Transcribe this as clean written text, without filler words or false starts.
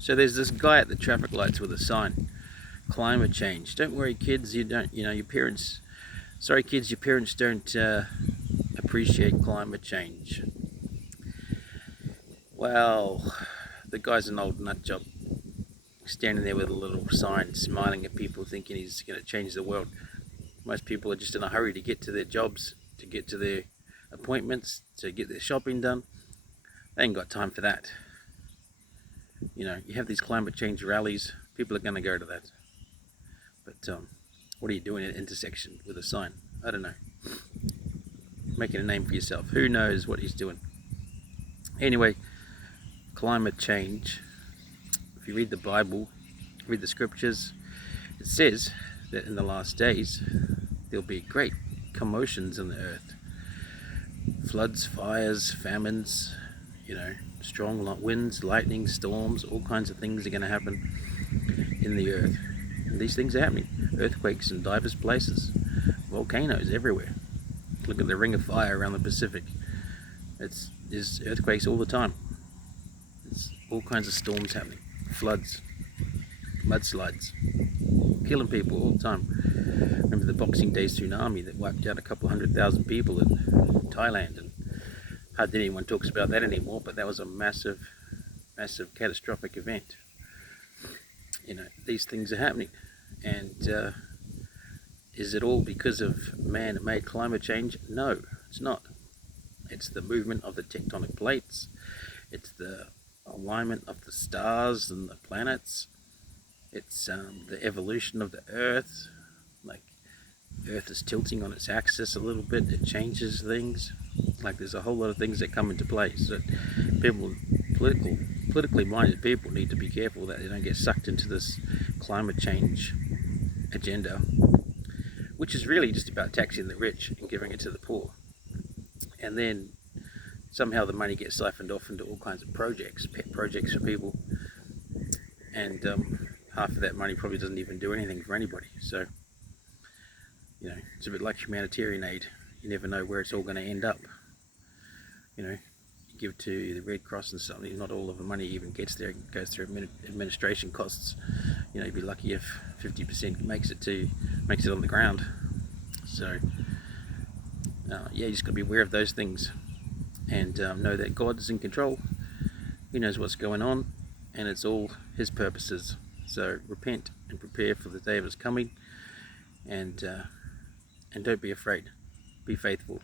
So there's this guy at the traffic lights with a sign, climate change. Don't worry, kids. You don't. You know your parents. Sorry, kids. Your parents don't appreciate climate change. Well, the guy's an old nut job, standing there with a little sign, smiling at people, thinking he's going to change the world. Most people are just in a hurry to get to their jobs, to get to their appointments, to get their shopping done. They ain't got time for that. You know, you have these climate change rallies, people are going to go to that. But what are you doing at an intersection with a sign? I don't know. Making a name for yourself. Who knows what he's doing? Anyway, climate change. If you read the Bible, read the scriptures, it says that in the last days there'll be great commotions in the earth. Floods, fires, famines, you know, strong winds, lightning, storms, all kinds of things are going to happen in the earth. And these things are happening. Earthquakes in diverse places, volcanoes everywhere. Look at the ring of fire around the Pacific. There's earthquakes all the time. There's all kinds of storms happening. Floods, mudslides, killing people all the time. Remember the Boxing Day tsunami that wiped out a couple 100,000 people in Thailand, and hardly anyone talks about that anymore, but that was a massive catastrophic event. You know, these things are happening, and is it all because of man-made climate change? No, it's not. It's the movement of the tectonic plates. It's the alignment of the stars and the planets. It's the evolution of the Earth. Like, the Earth is tilting on its axis a little bit. It changes things. Like, there's a whole lot of things that come into play. So people, politically minded people, need to be careful that they don't get sucked into this climate change agenda, which is really just about taxing the rich and giving it to the poor. And then somehow the money gets siphoned off into all kinds of projects, pet projects for people, and half of that money probably doesn't even do anything for anybody. So, you know, it's a bit like humanitarian aid. You never know where it's all going to end up. You know, you give to the Red Cross and something, not all of the money even gets there. It goes through administration costs. You know, you'd be lucky if 50% makes it on the ground. So, yeah, you just got to be aware of those things, and know that God's in control. He knows what's going on, and it's all His purposes. So repent and prepare for the day of His coming, and don't be afraid. Be faithful.